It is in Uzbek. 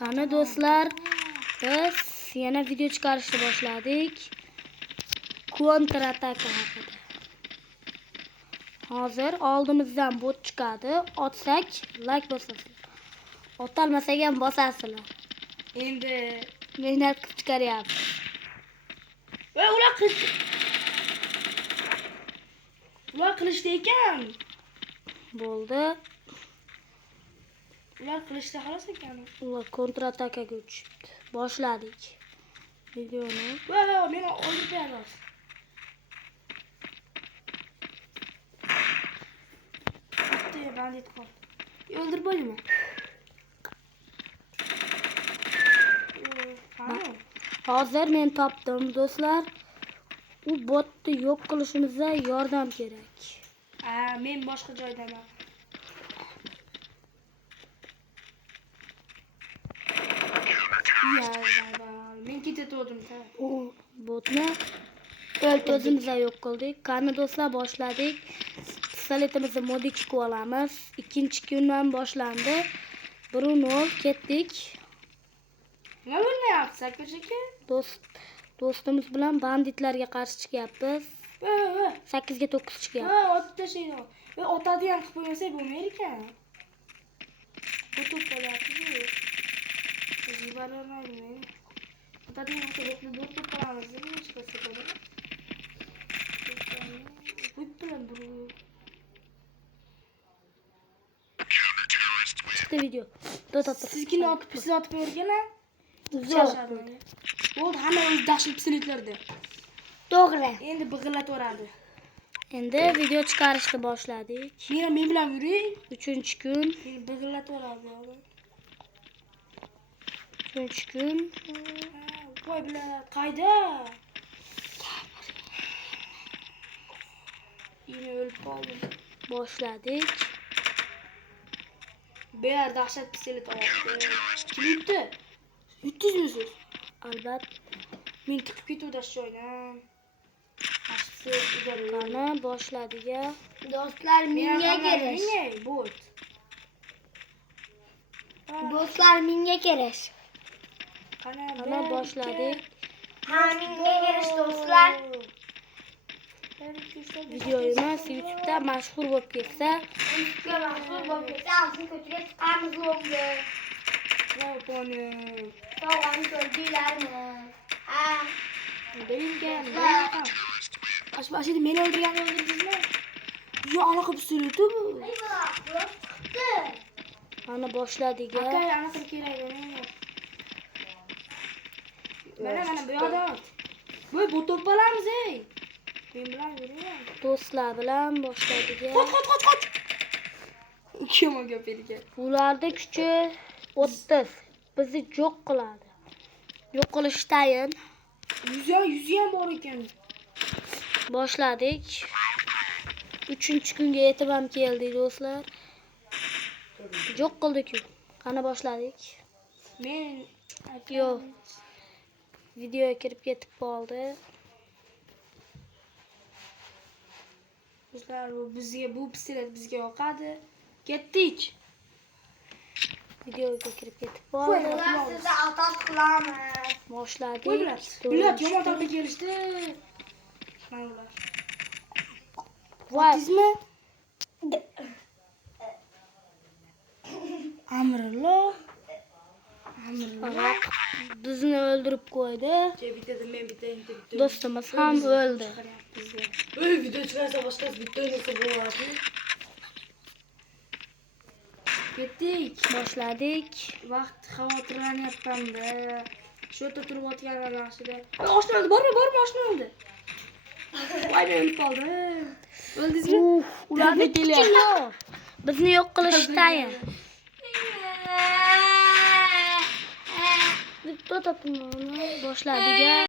Qani do'stlar, biz yana video chiqarishni boshladik. Kontra-ataka haqida. Hozir oldimizdan bot chiqadi. Otsak, like bosasizlar. Otalmasak ham bosasizlar. Endi mehnat qilib chiqaryapmiz. va ular qilishda ekan. Bo'ldi. Ular qilishda xolos ekan. Ular kontra-atakaga o'tishibdi. Boshladik videoni. Va meni o'ldirib beramiz. Bitta bandit qoldi. O'ldirib bo'ldimi? Hozir men topdim do'stlar. U botni yo'q qilishimizga yordam kerak. Men boshqa joydaman. Men ketaverdim-da. U botni o'zimizga yo'q qildik. Qani do'stlar, boshladik. Pistoletimizni modichka olamiz. Ikkinchi kundan boshlandi. 1-0 ketdik. Nima bo'lmayapti, aka? Do'stimiz bilan banditlarga qarshi chiqyapmiz. 8 ga 9 chiqyapti. Otda shaydi. Otadigan qilib qo'ymasak bo'lmaydi ekan. Bu to'p bo'lyapti-ku. Jibarolmaydi. Otadigan qilib bu to'p qilamiz, nima chiqasa bo'ladi. Bu bilan bu. Chiqdi video. Sizgina otib bergan-a? Bo'ldi, hamma o'z dashli pistoletlarda. To'g'ri. Endi big'illataveradi. Endi video chiqarishni boshladik. Men bilan yuring. 3-kun. Big'illataveradi. 3-kun. Voy bilan qayda? Yine o'lib qoldim. Boshladik. Bear dahshat pistolet oldi. Kim yutdi? Yutdingizmi? Albatta. Men chiqib ketuvdim joydan. Qani boshladik. Do'stlar, menga kerak. Bot. Do'stlar, menga kerak. Qani boshladik. Menga kerak do'stlar. Videomiz YouTube'da mashhur bo'lib ketsa, Alsın kötüye çıkarmız oldu. Soğan gördüler mi? Benim gel. Aşağıda beni öldürdünüz mü? Ya anaqa pistoleti bu. qani boshladik. Aka anaqa kerak emas. Mana bu yoqda. Voy bu to'p olamiz ey. Men bilan yuring. Do'stlar bilan boshladik. Qoch. Kim o gapirga? Ularda kuchi 30. Bizni yo'q qiladi. Yo'q qilishdayin. 100 ham bor ekan. Boshladik. 3-kunga yetib ham keldik do'stlar. Yo'q qildik-ku. Qani boshladik. Men yo'q. Videoga kirib ketib qoldi. Do'stlar, bu pistolet bizga yoqadi. Ketdik. Videoga kirib ketib qoldi. Size atat kılamaz. Boshladik. Bular yomon topga kelishdi. Mana ular. Voy. Otizmi? Amrillo. Bizni o'ldirib qo'ydi. Men bitta Do'stimiz ham o'ldi. Video chiqarsa boshqasi bitta o'ynasa bo'ladi. Ketdik. Boshladik. Vaqt xavotirlanyapman-da. Shu yerda turib o'tganlar yaxshida. Oshna oldi, borma, oshna oldi. Voy, men o'lib qoldim. O'ldingizmi? Ularni kuchi yo'q. Bizni yo'q qilishdayin. Boshladik.